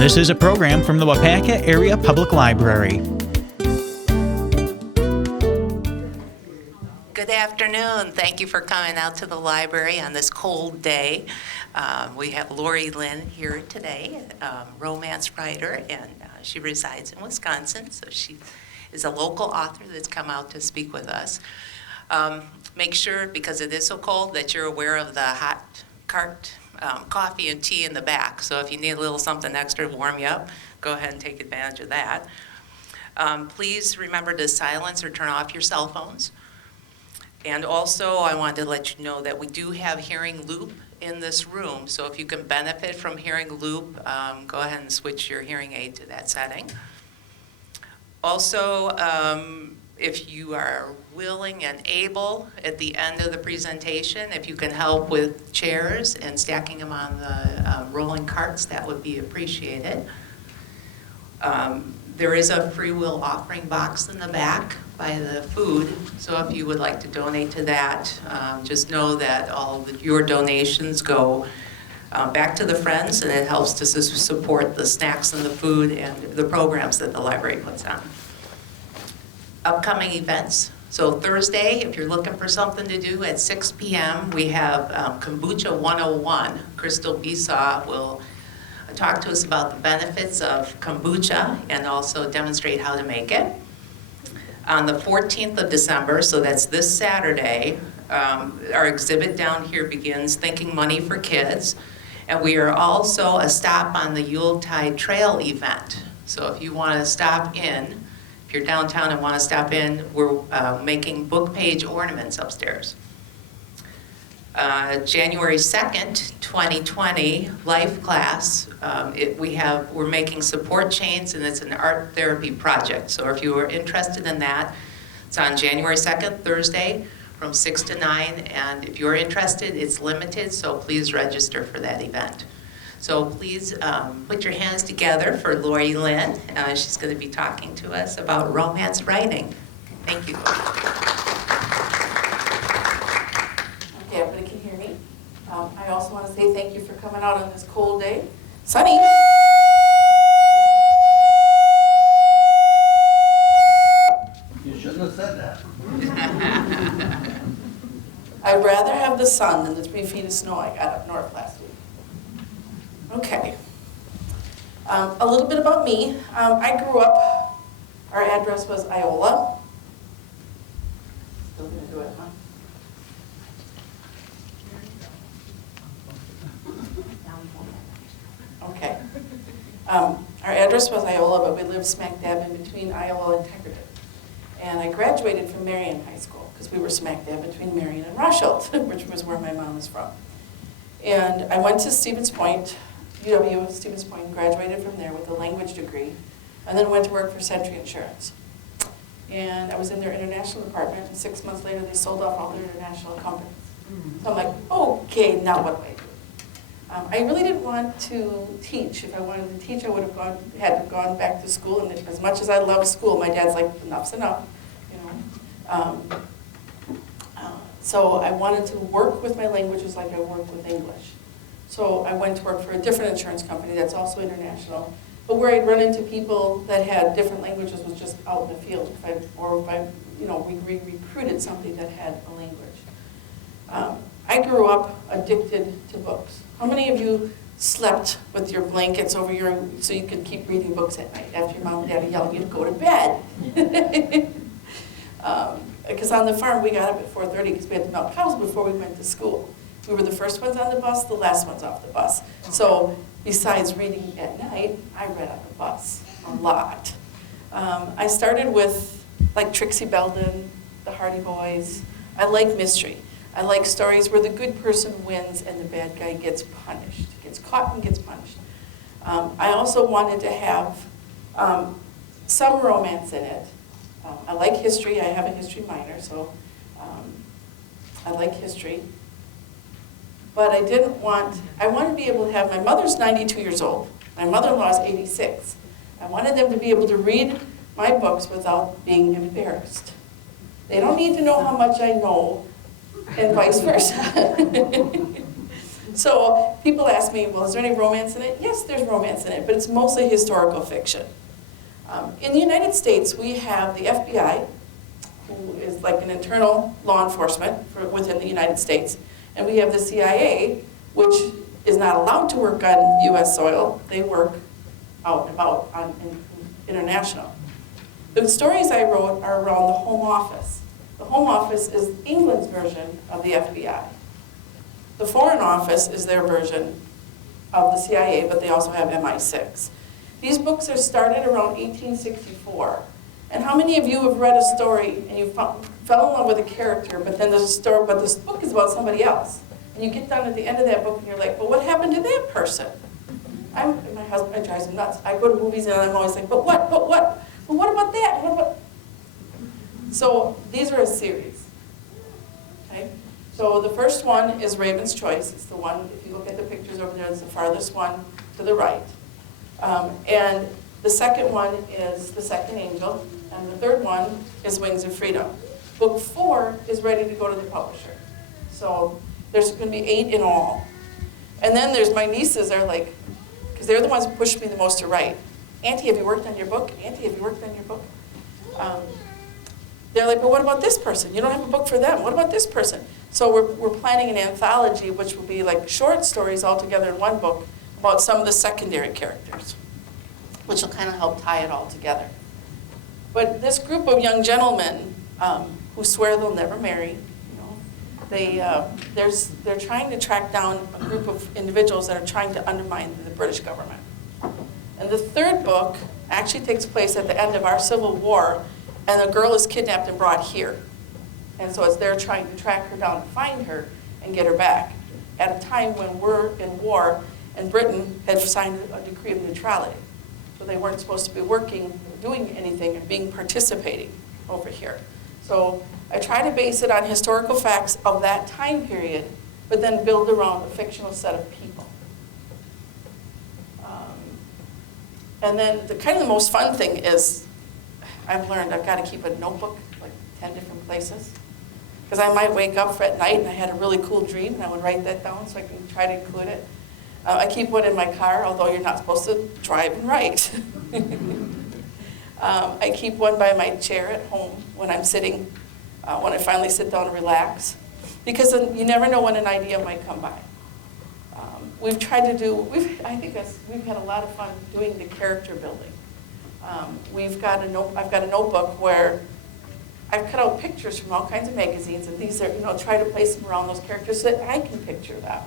This is a program from the Waupaca Area Public Library. Good afternoon. Thank you for coming out to the library on this cold day. We have Lor E Lynn here today, romance writer, and she resides in Wisconsin, so she is a local author that's come out to speak with us. Make sure, because it is so cold, that you're aware of the hot cart coffee and tea in the back. So if you need a little something extra to warm you up, go ahead and take advantage of that. Please remember to silence or turn off your cell phones. And also, I wanted to let you know that we do have hearing loop in this room. So if you can benefit from hearing loop, go ahead and switch your hearing aid to that setting. Also, if you are willing and able, at the end of the presentation, if you can help with chairs and stacking them on the rolling carts, that would be appreciated. There is a free will offering box in the back by the food, so if you would like to donate to that, just know that all of your donations go back to the Friends, and it helps to support the snacks and the food and the programs that the library puts on. Upcoming events. So Thursday, if you're looking for something to do at 6 p.m., we have Kombucha 101. Crystal Besaw will talk to us about the benefits of kombucha and also demonstrate how to make it. On the 14th of December, so that's this Saturday, our exhibit down here begins Thinking Money for Kids. And we are also a stop on the Yuletide Trail event. So if you want to stop in, if you're downtown and want to stop in, we're making book page ornaments upstairs. January 2nd, 2020, life class. We're making support chains, and it's an art therapy project. So if you are interested in that, it's on January 2nd, Thursday, from 6 to 9. And if you're interested, it's limited, so please register for that event. So please put your hands together for Lor E Lynn. She's going to be talking to us about romance writing. Thank you. Okay, everybody can hear me. I also want to say thank you for coming out on this cold day. Sunny. You shouldn't have said that. I'd rather have the sun than the 3 feet of snow I got up north last week. Okay. A little bit about me. I grew up, our address was Iola. Still going to do it, huh? Okay. Our address was Iola, but we lived smack dab in between Iola and Tegerton. And I graduated from Marion High School because we were smack dab between Marion and Rushelt, which was where my mom is from. And I went to Stevens Point, UW Stevens Point, graduated from there with a language degree, and then went to work for Century Insurance. And I was in their international department, and 6 months later they sold off all their international companies. So I'm like, okay, now what do I do? I really didn't want to teach. If I wanted to teach, I would have had to have gone back to school. And as much as I love school, my dad's like, enough's enough, you know. So I wanted to work with my languages like I work with English. So I went to work for a different insurance company that's also international, but where I'd run into people that had different languages was just out in the field, if I recruited somebody that had a language. I grew up addicted to books. How many of you slept with your blankets over so you could keep reading books at night after your mom and dad yelled you to go to bed? Because on the farm we got up at 4:30 because we had to milk cows before we went to school. We were the first ones on the bus, the last ones off the bus. So besides reading at night, I read on the bus a lot. I started with like Trixie Belden, the Hardy Boys. I like mystery. I like stories where the good person wins and the bad guy gets punished, gets caught and gets punished. I also wanted to have some romance in it. I like history. I have a history minor, so I like history. But I wanted to be able to have, my mother's 92 years old. My mother-in-law is 86. I wanted them to be able to read my books without being embarrassed. They don't need to know how much I know, and vice versa. So people ask me, well, is there any romance in it? Yes, there's romance in it, but it's mostly historical fiction. In the United States, we have the FBI, who is like an internal law enforcement within the United States, and we have the CIA, which is not allowed to work on U.S. soil. They work out and about on international. The stories I wrote are around the Home Office. The Home Office is England's version of the FBI. The Foreign Office is their version of the CIA, but they also have MI6. These books are started around 1864. And how many of you have read a story and you fell in love with a character, but then this book is about somebody else? And you get down at the end of that book and you're like, well, what happened to that person? My husband drives me nuts. I go to movies and I'm always like, but what? But what about that? What about? So these are a series. Okay? So the first one is Raven's Choice. It's the one, if you look at the pictures over there, it's the farthest one to the right. And the second one is The Second Angel. And the third one is Wings of Freedom. Book 4 is ready to go to the publisher. So there's going to be 8 in all. And then there's my nieces are like, because they're the ones who push me the most to write. Auntie, have you worked on your book? Auntie, have you worked on your book? They're like, but what about this person? You don't have a book for them. What about this person? So we're planning an anthology, which will be like short stories all together in one book about some of the secondary characters, which will kind of help tie it all together. But this group of young gentlemen who swear they'll never marry, they're trying to track down a group of individuals that are trying to undermine the British government. And the third book actually takes place at the end of our Civil War, and a girl is kidnapped and brought here. And so it's they're trying to track her down, find her, and get her back at a time when we're in war, and Britain had signed a decree of neutrality. So they weren't supposed to be working, doing anything, and participating over here. So I try to base it on historical facts of that time period, but then build around a fictional set of people. And then the most fun thing is, I've learned I've got to keep a notebook, like 10 different places. Because I might wake up at night and I had a really cool dream, and I would write that down so I can try to include it. I keep one in my car, although you're not supposed to drive and write. I keep one by my chair at home when I'm sitting, when I finally sit down and relax. Because you never know when an idea might come by. We've tried to do, we've had a lot of fun doing the character building. I've got a notebook where I've cut out pictures from all kinds of magazines, and these are, try to place them around those characters so that I can picture them.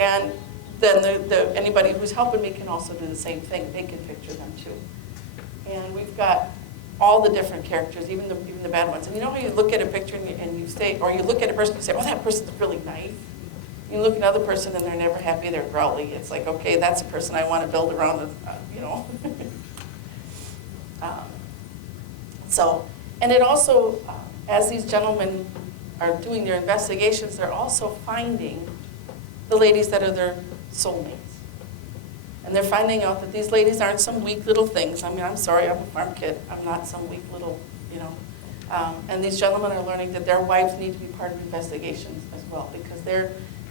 And then anybody who's helping me can also do the same thing. They can picture them too. And we've got all the different characters, even the bad ones. And you know how you look at a picture and you say, or you look at a person and you say, oh, that person's really nice. You look at another person and they're never happy, they're growly. It's like, okay, that's a person I want to build around, And it also, as these gentlemen are doing their investigations, they're also finding the ladies that are their soulmates. And they're finding out that these ladies aren't some weak little things. I mean, I'm sorry, I'm a farm kid. I'm not some weak little, And these gentlemen are learning that their wives need to be part of investigations as well, because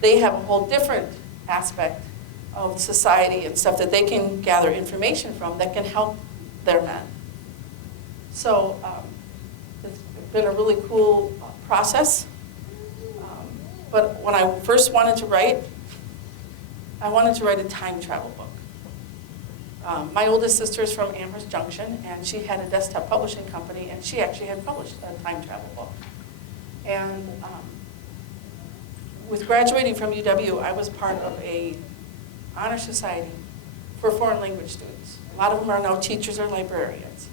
they have a whole different aspect of society and stuff that they can gather information from that can help their men. So it's been a really cool process. But when I first wanted to write, I wanted to write a time travel book. My oldest sister is from Amherst Junction, and she had a desktop publishing company, and she actually had published a time travel book. And with graduating from UW, I was part of a honor society for foreign language students. A lot of them are now teachers or librarians.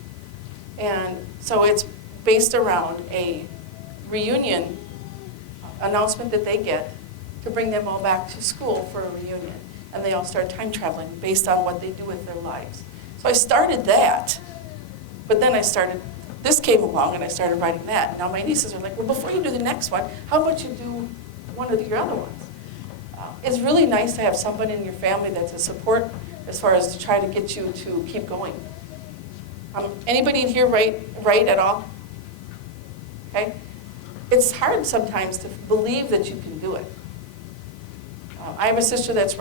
And so it's based around a reunion announcement that they get to bring them all back to school for a reunion. And they all start time traveling based on what they do with their lives. So I started that, but then this came along and I started writing that. Now my nieces are like, well, before you do the next one, how about you do one of your other ones? It's really nice to have somebody in your family that's a support as far as to try to get you to keep going. Anybody in here write at all? Okay? It's hard sometimes to believe that you can do it. I have a sister that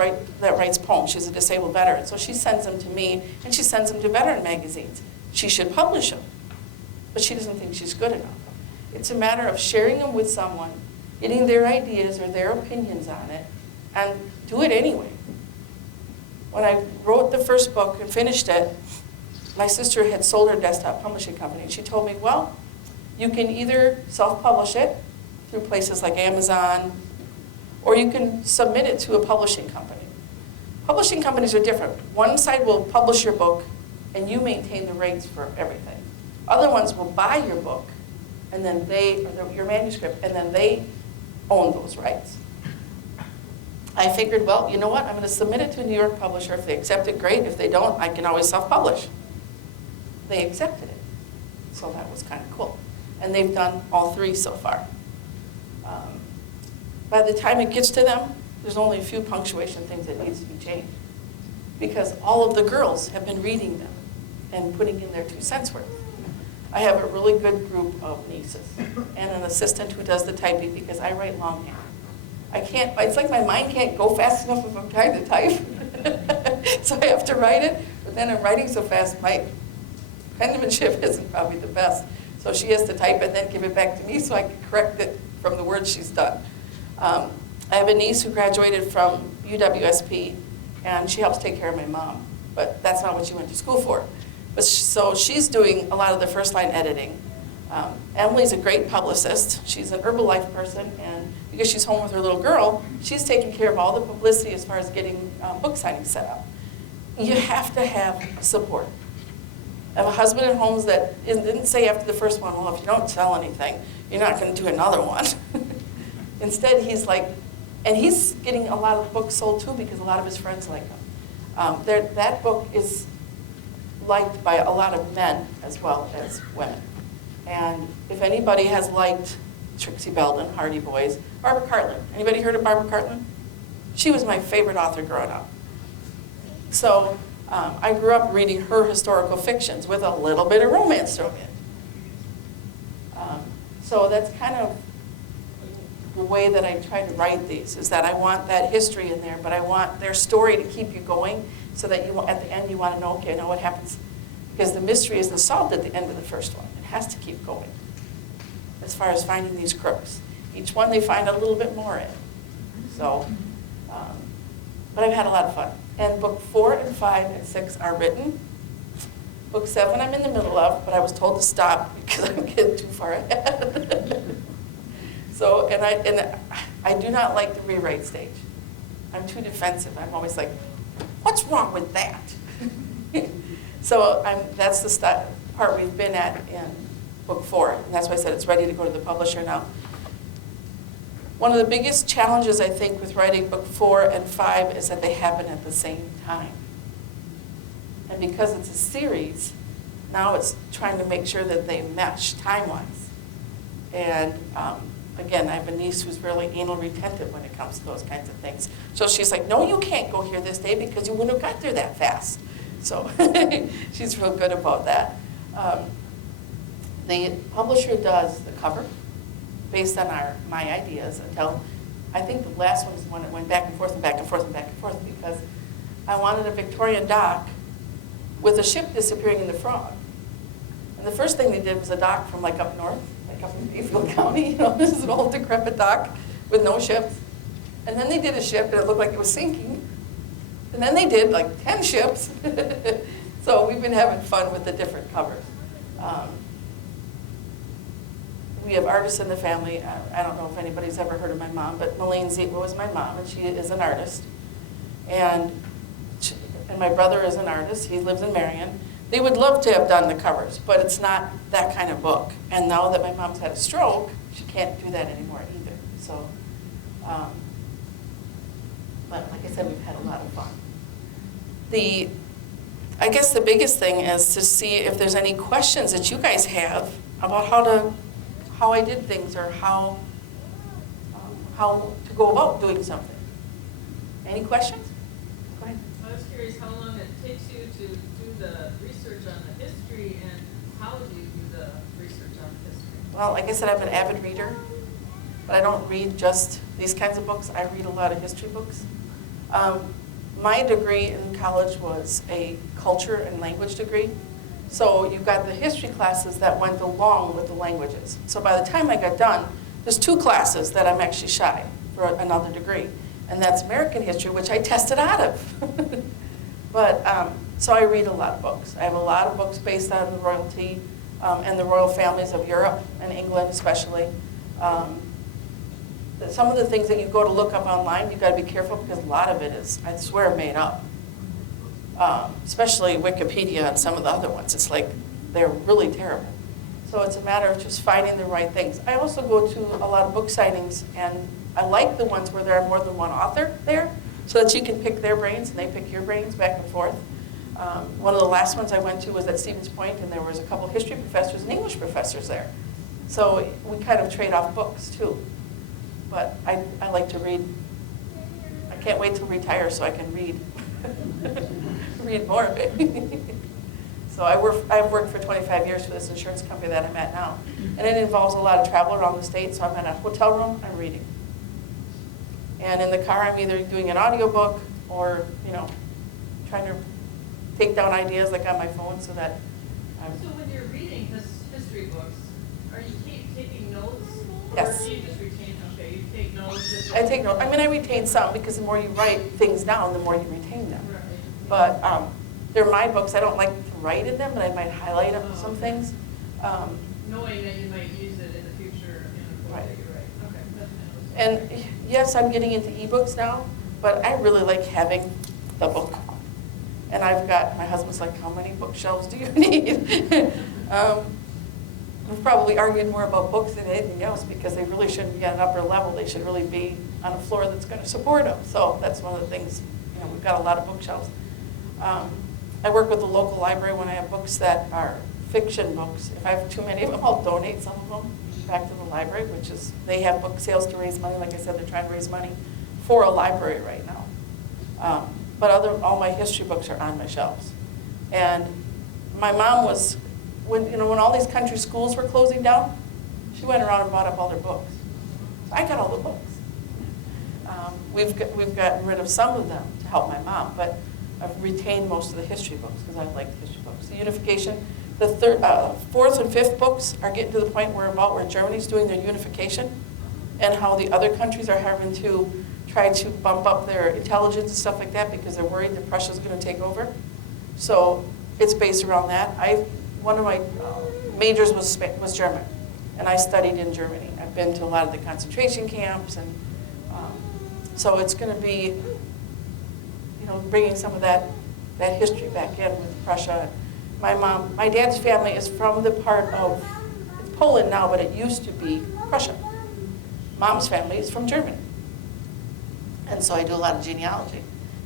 writes poems. She's a disabled veteran, so she sends them to me, and she sends them to veteran magazines. She should publish them, but she doesn't think she's good enough. It's a matter of sharing them with someone, getting their ideas or their opinions on it, and do it anyway. When I wrote the first book and finished it, my sister had sold her desktop publishing company, and she told me, well, you can either self-publish it through places like Amazon, or you can submit it to a publishing company. Publishing companies are different. One side will publish your book, and you maintain the rights for everything. Other ones will buy your book, and then your manuscript, and then they own those rights. I figured, well, you know what? I'm going to submit it to a New York publisher. If they accept it, great. If they don't, I can always self-publish. They accepted it. So that was kind of cool. And they've done all three so far. By the time it gets to them, there's only a few punctuation things that needs to be changed, because all of the girls have been reading them and putting in their 2 cents worth. I have a really good group of nieces and an assistant who does the typing, because I write longhand. I can't, it's like my mind can't go fast enough if I'm trying to type. So I have to write it, but then I'm writing so fast, my penmanship isn't probably the best. So she has to type it and then give it back to me so I can correct it from the words she's done. I have a niece who graduated from UWSP, and she helps take care of my mom, but that's not what she went to school for. But so she's doing a lot of the first line editing. Emily's a great publicist. She's an Herbalife person, and because she's home with her little girl, she's taking care of all the publicity as far as getting book signings set up. You have to have support. I have a husband at home that didn't say after the first one, well, if you don't sell anything, you're not going to do another one. Instead, he's like, and he's getting a lot of books sold too, because a lot of his friends like them. That book is liked by a lot of men as well as women. And if anybody has liked Trixie Belden, Hardy Boys, Barbara Cartland. Anybody heard of Barbara Cartland? She was my favorite author growing up. So I grew up reading her historical fictions with a little bit of romance thrown in. So that's kind of the way that I try to write these, is that I want that history in there, but I want their story to keep you going, so that you, at the end, you want to know, okay, I know what happens. Because the mystery isn't solved at the end of the first one. It has to keep going as far as finding these crooks. Each one they find a little bit more in. So, but I've had a lot of fun. And book 4 and 5 and 6 are written. Book 7 I'm in the middle of, but I was told to stop because I'm getting too far ahead. So, and I do not like the rewrite stage. I'm too defensive. I'm always like, what's wrong with that? So that's the part we've been at in book 4, and that's why I said it's ready to go to the publisher now. One of the biggest challenges, I think, with writing book 4 and 5 is that they happen at the same time. And because it's a series, now it's trying to make sure that they mesh time-wise. And again, I have a niece who's really anal retentive when it comes to those kinds of things. So she's like, no, you can't go here this day because you wouldn't have got there that fast. So she's real good about that. The publisher does the cover based on my ideas until, I think the last one is the one that went back and forth and back and forth and back and forth, because I wanted a Victorian dock with a ship disappearing in the frog. And the first thing they did was a dock from like up north, like up in Bayfield County. You know, this is an old decrepit dock with no ships. And then they did a ship and it looked like it was sinking. And then they did like 10 ships. So we've been having fun with the different covers. We have artists in the family. I don't know if anybody's ever heard of my mom, but Melaine Zietwa was my mom, and she is an artist. And my brother is an artist. He lives in Marion. They would love to have done the covers, but it's not that kind of book. And now that my mom's had a stroke, she can't do that anymore either. So, but like I said, we've had a lot of fun. I guess the biggest thing is to see if there's any questions that you guys have about how I did things, or how to go about doing something. Any questions? Go ahead. I was curious how long it takes you to do the research on the history, and how do you do the research on the history? Well, like I said, I'm an avid reader, but I don't read just these kinds of books. I read a lot of history books. My degree in college was a culture and language degree. So you've got the history classes that went along with the languages. So by the time I got done, there's 2 classes that I'm actually shy for another degree. And that's American history, which I tested out of. But, so I read a lot of books. I have a lot of books based on the royalty and the royal families of Europe and England especially. Some of the things that you go to look up online, you've got to be careful because a lot of it is, I swear, made up. Especially Wikipedia and some of the other ones. It's like, they're really terrible. So it's a matter of just finding the right things. I also go to a lot of book signings, and I like the ones where there are more than one author there, so that you can pick their brains and they pick your brains back and forth. One of the last ones I went to was at Stevens Point, and there was a couple of history professors and English professors there. So we kind of trade off books too. But I like to read. I can't wait to retire so I can read. Read more of it. So I've worked for 25 years for this insurance company that I'm at now. And it involves a lot of travel around the state, so I'm in a hotel room, I'm reading. And in the car, I'm either doing an audiobook or, trying to take down ideas like on my phone so that I'm... So when you're reading this history books, are you taking notes? Yes. Or do you just retain, okay, you take notes? I take notes. I mean, I retain some because the more you write things down, the more you retain them. Right. But they're my books. I don't like to write in them, but I might highlight some things. Knowing that you might use it in the future in a book Right. that you write. Okay, that's And yes, I'm getting into ebooks now, but I really like having the book. And my husband's like, how many bookshelves do you need? We've probably argued more about books than anything else because they really shouldn't be at an upper level. They should really be on a floor that's going to support them. So that's one of the things, we've got a lot of bookshelves. I work with the local library when I have books that are fiction books. If I have too many of them, I'll donate some of them back to the library, which is, they have book sales to raise money. Like I said, they're trying to raise money for a library right now. But all my history books are on my shelves. And my mom was, when all these country schools were closing down, she went around and bought up all their books. So I got all the books. We've gotten rid of some of them to help my mom, but I've retained most of the history books because I like the history books. The unification, the 4th and 5th books are getting to the point where Germany's doing their unification and how the other countries are having to try to bump up their intelligence and stuff like that because they're worried that Prussia's going to take over. So it's based around that. One of my majors was German, and I studied in Germany. I've been to a lot of the concentration camps, and so it's going to be, bringing some of that history back in with Prussia. My dad's family is from the part of, it's Poland now, but it used to be Prussia. Mom's family is from Germany. And so I do a lot of genealogy.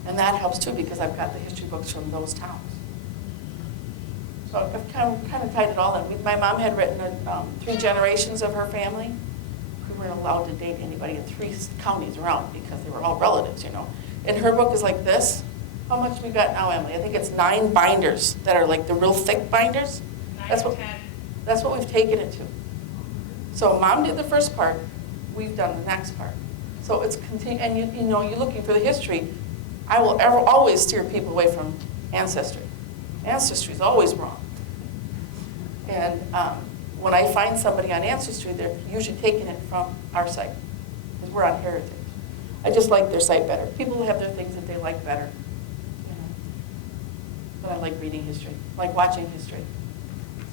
And that helps too because I've got the history books from those towns. So I've kind of tied it all in. My mom had written 3 generations of her family. We weren't allowed to date anybody in 3 counties around because they were all relatives, And her book is like this. How much we got now, Emily? I think it's 9 binders that are like the real thick binders. 9 or 10. That's what we've taken it to. So Mom did the first part. We've done the next part. So it's and you're looking for the history. I will always steer people away from ancestry. Ancestry is always wrong. And when I find somebody on Ancestry, they're usually taking it from our site because we're on Heritage. I just like their site better. People have their things that they like better. But I like reading history, like watching history.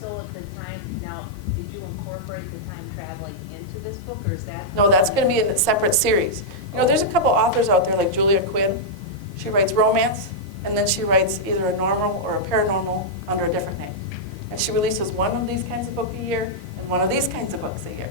So at the time, now, did you incorporate the time traveling into this book, or is that? No, that's going to be in a separate series. There's a couple authors out there like Julia Quinn. She writes romance, and then she writes either a normal or a paranormal under a different name. And she releases one of these kinds of books a year and one of these kinds of books a year.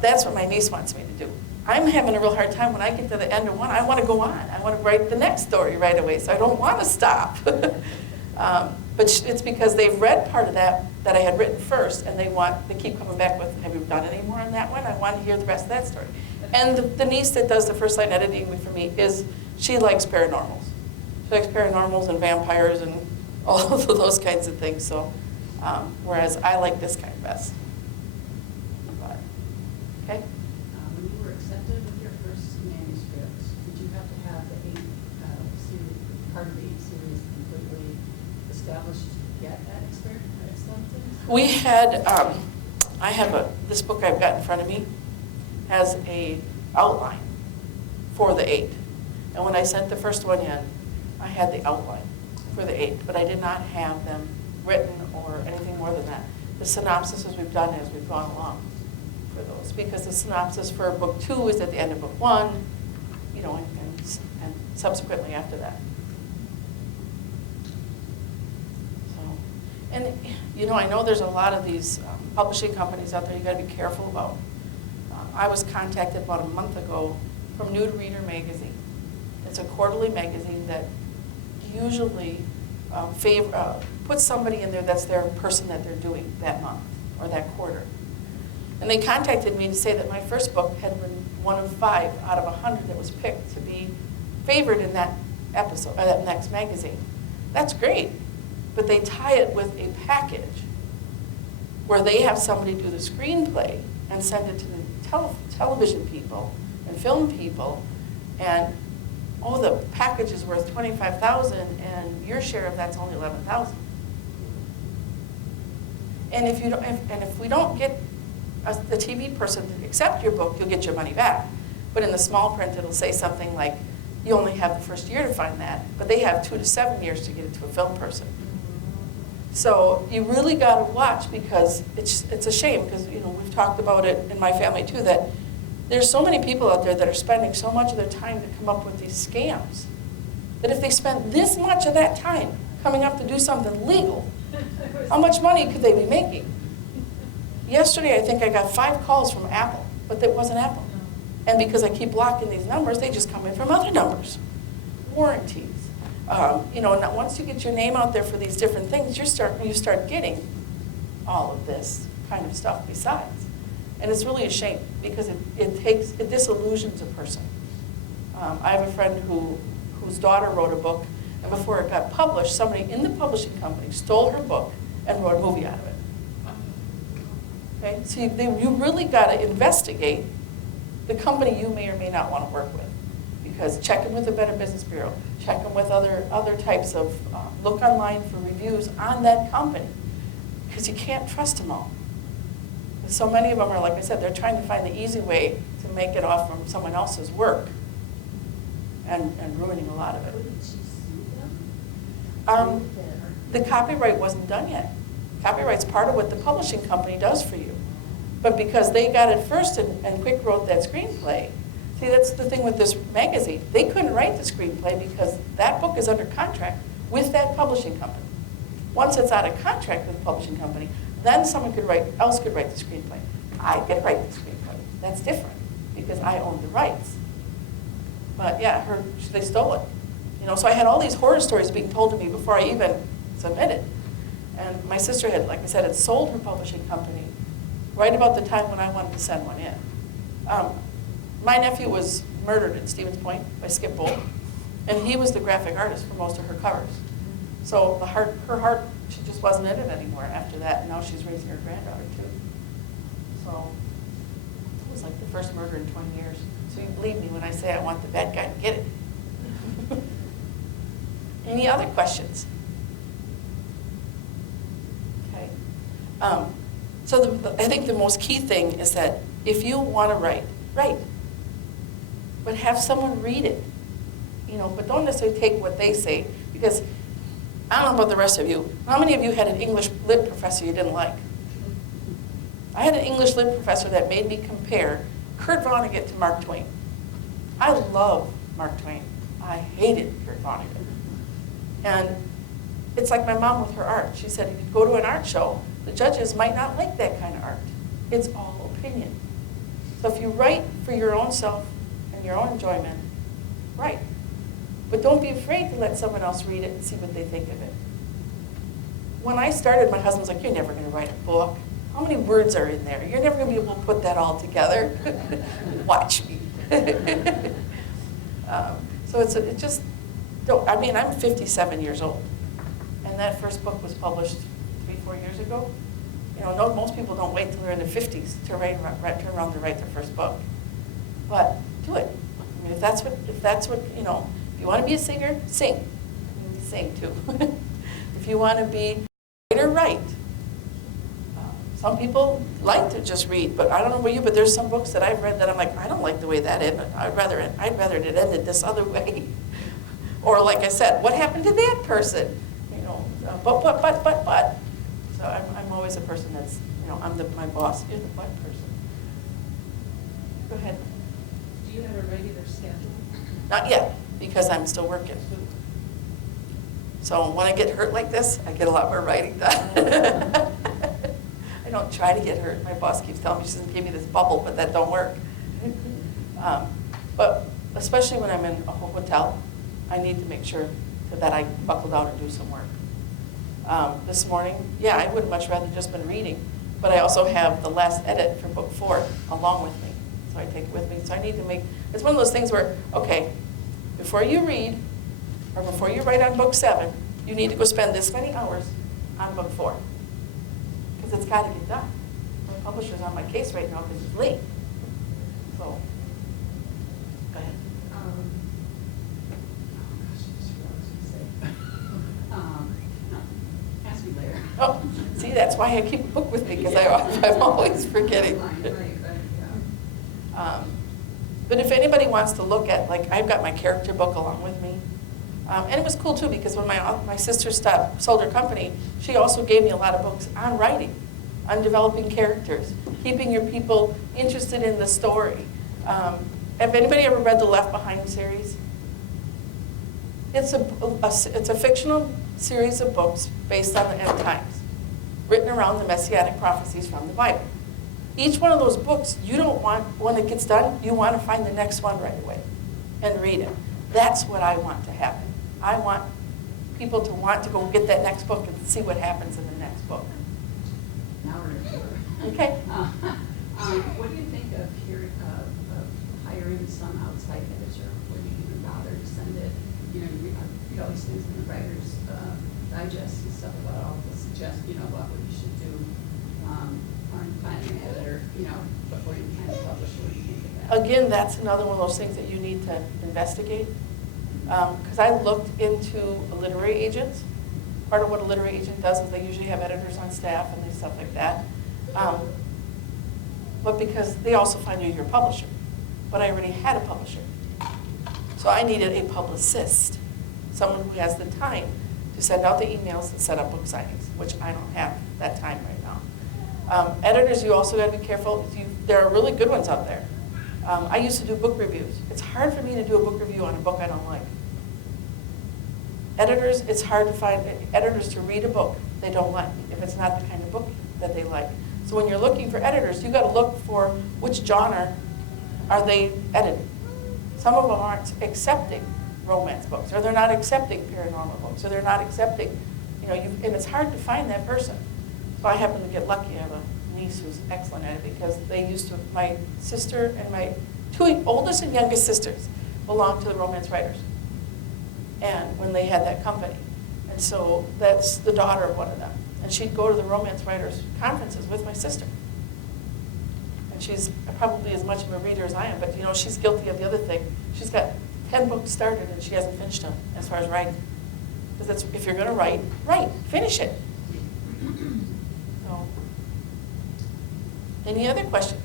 That's what my niece wants me to do. I'm having a real hard time when I get to the end of one. I want to go on. I want to write the next story right away, so I don't want to stop. But it's because they've read part of that I had written first, and they keep coming back with, have you done any more on that one? I want to hear the rest of that story. And the niece that does the first line editing for me she likes paranormals. She likes paranormals and vampires and all of those kinds of things. So, whereas I like this kind best. But, okay. When you were accepted with your first part of the series completely established yet at Extensions? We had, I have this book I've got in front of me has a outline for the 8. And when I sent the first one in, I had the outline for the 8, but I did not have them written or anything more than that. The synopsis as we've done as we've gone along for those, because the synopsis for book 2 is at the end of book 1, you know, and subsequently after that. So, and you know, I know there's a lot of these publishing companies out there you got to be careful about. I was contacted about a month ago from New Reader magazine. It's a quarterly magazine that usually puts somebody in there that's their person that they're doing that month or that quarter. And they contacted me to say that my first book had been one of 5 out of 100 that was picked to be favored in that episode, or that next magazine. That's great, but they tie it with a package where they have somebody do the screenplay and send it to the television people and film people, and oh, the package is worth $25,000, and your share of that's only $11,000. And if we don't get the TV person to accept your book, you'll get your money back. But in the small print, it'll say something like, you only have the first year to find that, but they have 2 to 7 years to get it to a film person. So you really got to watch, because it's a shame, because you know we've talked about it in my family too, that there's so many people out there that are spending so much of their time to come up with these scams, that if they spent this much of that time coming up to do something legal, how much money could they be making? Yesterday, I think I got 5 calls from Apple, but it wasn't Apple. And because I keep blocking these numbers, they just come in from other numbers. Warranties. You know, once you get your name out there for these different things, you start getting all of this kind of stuff besides. And it's really a shame, because it disillusions a person. I have a friend whose daughter wrote a book, and before it got published, somebody in the publishing company stole her book and wrote a movie out of it. Okay, so you really got to investigate the company you may or may not want to work with. Because check them with the Better Business Bureau, check them with other types of, look online for reviews on that company, because you can't trust them all. So many of them are, like I said, they're trying to find the easy way to make it off from someone else's work and ruining a lot of it. The copyright wasn't done yet. Copyright's part of what the publishing company does for you. But because they got it first and Quick wrote that screenplay, see, that's the thing with this magazine. They couldn't write the screenplay because that book is under contract with that publishing company. Once it's out of contract with the publishing company, then someone else could write the screenplay. I could write the screenplay. That's different because I own the rights. But yeah, they stole it. You know, so I had all these horror stories being told to me before I even submitted. And my sister had, like I said, had sold her publishing company right about the time when I wanted to send one in. My nephew was murdered in Stevens Point by Skip Bolt, and he was the graphic artist for most of her covers. So her heart, she just wasn't in it anymore after that, and now she's raising her granddaughter too. So it was like the first murder in 20 years. So you believe me when I say I want the bad guy to get it. Any other questions? Okay. So I think the most key thing is that if you want to write. But have someone read it. You know, but don't necessarily take what they say, because I don't know about the rest of you. How many of you had an English lit professor you didn't like? I had an English lit professor that made me compare Kurt Vonnegut to Mark Twain. I love Mark Twain. I hated Kurt Vonnegut. And it's like my mom with her art. She said, if you go to an art show, the judges might not like that kind of art. It's all opinion. So if you write for your own self and your own enjoyment, write. But don't be afraid to let someone else read it and see what they think of it. When I started, my husband was like, you're never going to write a book. How many words are in there? You're never going to be able to put that all together. Watch me. So it just, don't, I mean, I'm 57 years old. And that first book was published 3-4 years ago. You know, most people don't wait till they're in their 50s to turn around to write their first book. But do it. I mean, if that's what, you know, if you want to be a singer, sing. the same too. If you want to be writer, write. Some people like to just read, but I don't know about you, but there's some books that I've read that I'm like, I don't like the way that ended. I'd rather it ended this other way. Or like I said, what happened to that person? You know, but. So I'm always a person that's, you know, I'm my boss. You're the but person. Go ahead. Do you have a regular schedule? Not yet, because I'm still working. So when I get hurt like this, I get a lot more writing done. I don't try to get hurt. My boss keeps telling me she doesn't give me this bubble, but that don't work. But especially when I'm in a hotel, I need to make sure that I buckle down and do some work. This morning, yeah, I would much rather just been reading, but I also have the last edit for book 4 along with me. So I take it with me. So I need to make, it's one of those things where, okay, before you read, or before you write on book 7, you need to go spend this many hours on book 4. Because it's got to get done. My publisher's on my case right now because it's late. So, go ahead. Oh gosh, I just forgot what I was going to say. Ask me later. Oh, see, that's why I keep a book with me, because I'm always forgetting. Right, yeah. But if anybody wants to look at, like, I've got my character book along with me. And it was cool, too, because when my sister sold her company, she also gave me a lot of books on writing, on developing characters, keeping your people interested in the story. Have anybody ever read the Left Behind series? It's a fictional series of books based on the end times, written around the messianic prophecies from the Bible. Each one of those books, you don't want, when it gets done, you want to find the next one right away and read it. That's what I want to happen. I want people to want to go get that next book and see what happens in the next book. Now we're in order. Okay. What do you think of hiring some outside editor? Would you even bother to send it? You know, you read all these things in the Writer's Digest and stuff about all the about what you should do on finding an editor, you know, before you kind of publish. What do you think of that? Again, that's another one of those things that you need to investigate. Because I looked into literary agents. Part of what a literary agent does is they usually have editors on staff and stuff like that. But because they also find you your publisher. But I already had a publisher. So I needed a publicist, someone who has the time to send out the emails and set up book signings, which I don't have that time right now. Editors, you also got to be careful. There are really good ones out there. I used to do book reviews. It's hard for me to do a book review on a book I don't like. Editors, it's hard to find editors to read a book they don't like if it's not the kind of book that they like. So when you're looking for editors, you got to look for which genre are they editing. Some of them aren't accepting romance books, or they're not accepting paranormal books, or they're not accepting, and it's hard to find that person. So I happen to get lucky. I have a niece who's excellent at it because my sister and my 2 oldest and youngest sisters belonged to the romance writers. And when they had that company. And so that's the daughter of one of them. And she'd go to the romance writers conferences with my sister. And she's probably as much of a reader as I am, but she's guilty of the other thing. She's got 10 books started and she hasn't finished them as far as writing. Because if you're going to write, finish it. So, any other questions?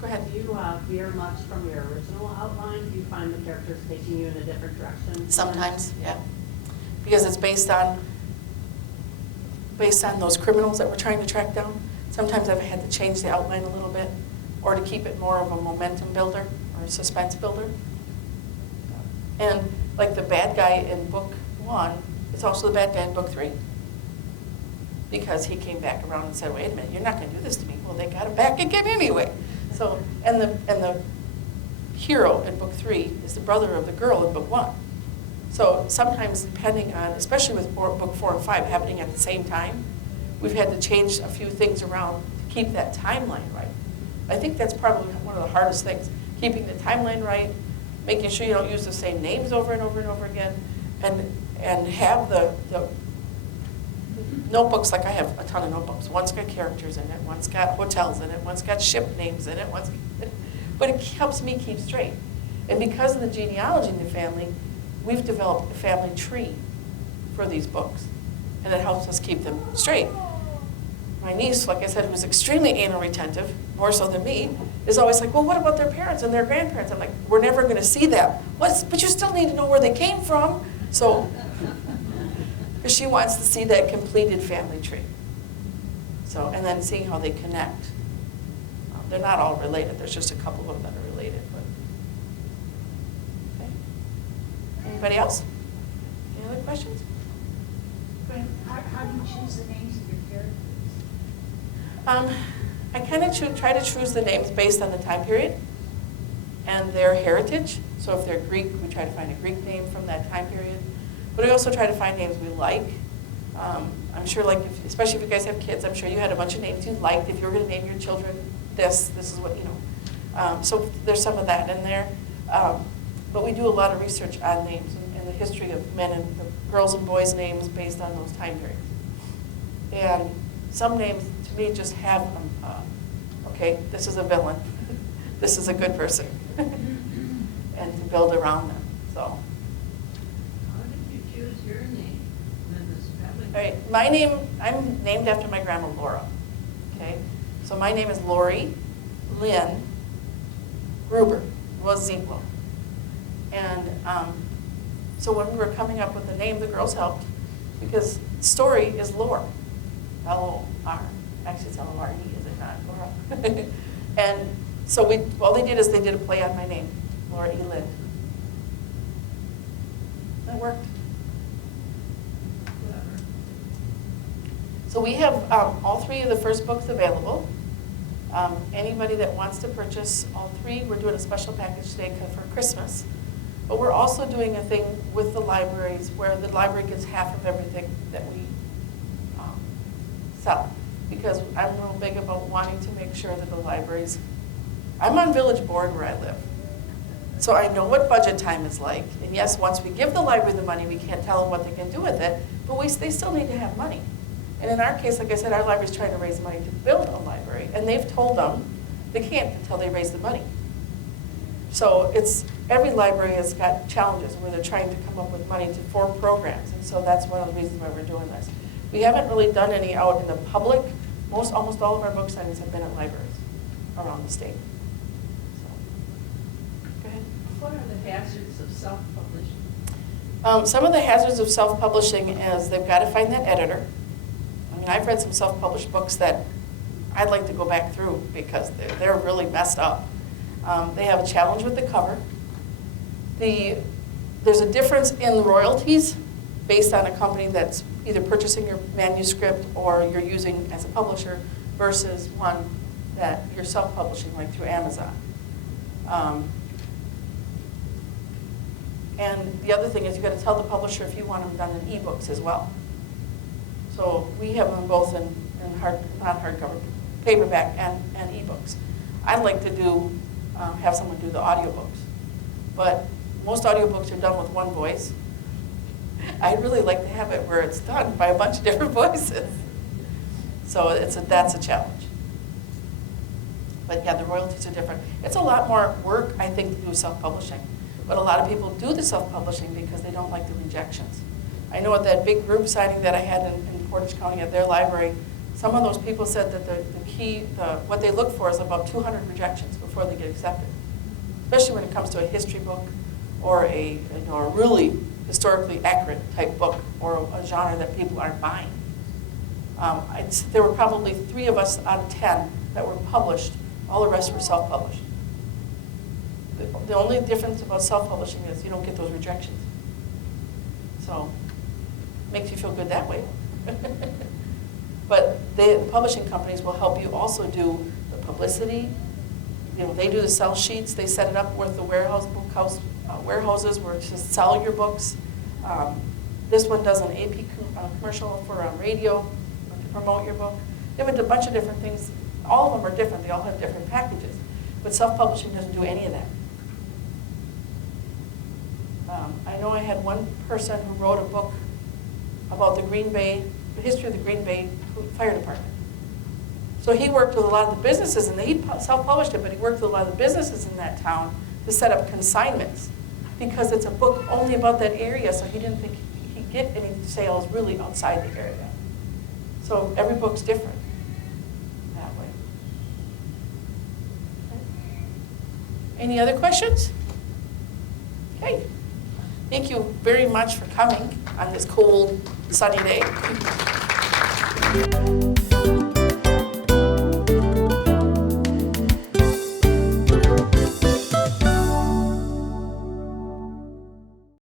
Go ahead. Do you veer much from your original outline? Do you find the characters taking you in a different direction? Sometimes, yeah. Because it's based on those criminals that we're trying to track down. Sometimes I've had to change the outline a little bit, or to keep it more of a momentum builder or a suspense builder. And like the bad guy in book 1, it's also the bad guy in book 3. Because he came back around and said, wait a minute, you're not going to do this to me. Well, they got him back again anyway. So, and the hero in book 3 is the brother of the girl in book 1. So sometimes depending on, especially with book 4 and 5 happening at the same time, we've had to change a few things around to keep that timeline right. I think that's probably one of the hardest things, keeping the timeline right, making sure you don't use the same names over and over and over again, and have the notebooks. Like I have a ton of notebooks. One's got characters in it, one's got hotels in it, one's got ship names in it, but it helps me keep straight. And because of the genealogy in the family, we've developed a family tree for these books, and it helps us keep them straight. My niece, like I said, who's extremely anal retentive, more so than me, is always like, well, what about their parents and their grandparents? I'm like, we're never going to see them. But you still need to know where they came from. So, because she wants to see that completed family tree. So, and then seeing how they connect. They're not all related. There's just a couple of them that are related. But. Okay. Anybody else? Any other questions? Go ahead. How do you choose the names of your characters? I kind of try to choose the names based on the time period and their heritage. So if they're Greek, we try to find a Greek name from that time period. But we also try to find names we like. I'm sure, like, especially if you guys have kids, I'm sure you had a bunch of names you liked. If you were going to name your children this is what, you know. So there's some of that in there. But we do a lot of research on names and the history of men and the girls and boys' names based on those time periods. And some names, to me, just have, okay, this is a villain. This is a good person. And to build around them, so. How did you choose your name? All right, my name, I'm named after my grandma Laura, okay? So my name is Lor E, Lynn, Gruber, was Ziegler. And so when we were coming up with the name, the girls helped, because story is lore, L-O-R. Actually, it's L-O-R-E, is it not, Laura? And so all they did is they did a play on my name, Lor E. Lynn. That worked. So we have all three of the first books available. Anybody that wants to purchase all three, we're doing a special package today for Christmas. But we're also doing a thing with the libraries where the library gets half of everything that we sell. Because I'm real big about wanting to make sure that the libraries, I'm on village board where I live. So I know what budget time is like. And yes, once we give the library the money, we can't tell them what they can do with it, but they still need to have money. And in our case, like I said, our library's trying to raise money to build a library, and they've told them they can't until they raise the money. So every library has got challenges where they're trying to come up with money to form programs, and so that's one of the reasons why we're doing this. We haven't really done any out in the public. Almost all of our book signings have been at libraries around the state. So, go ahead. What are the hazards of self-publishing? Some of the hazards of self-publishing is they've got to find that editor. I mean, I've read some self-published books that I'd like to go back through because they're really messed up. They have a challenge with the cover. There's a difference in royalties based on a company that's either purchasing your manuscript or you're using as a publisher versus one that you're self-publishing, like through Amazon. And the other thing is you've got to tell the publisher if you want them done in ebooks as well. So we have them both in not hardcover, paperback and ebooks. I'd like to have someone do the audiobooks, but most audiobooks are done with one voice. I'd really like to have it where it's done by a bunch of different voices. So that's a challenge. But yeah, the royalties are different. It's a lot more work, I think, to do self-publishing. But a lot of people do the self-publishing because they don't like the rejections. I know at that big group signing that I had in Portage County at their library, some of those people said that what they look for is about 200 rejections before they get accepted. Especially when it comes to a history book or a really historically accurate type book or a genre that people aren't buying. There were probably 3 of us out of 10 that were published. All the rest were self-published. The only difference about self-publishing is you don't get those rejections. So it makes you feel good that way. But the publishing companies will help you also do the publicity. They do the sell sheets. They set it up with the warehouses where to sell your books. This one does an AP commercial for radio to promote your book. They have a bunch of different things. All of them are different. They all have different packages. But self-publishing doesn't do any of that. I know I had one person who wrote a book about the history of the Green Bay Fire Department. So he worked with a lot of the businesses, and he self-published it, but he worked with a lot of the businesses in that town to set up consignments because it's a book only about that area, so he didn't think he'd get any sales really outside the area. So every book's different that way. Any other questions? Okay. Thank you very much for coming on this cold, sunny day.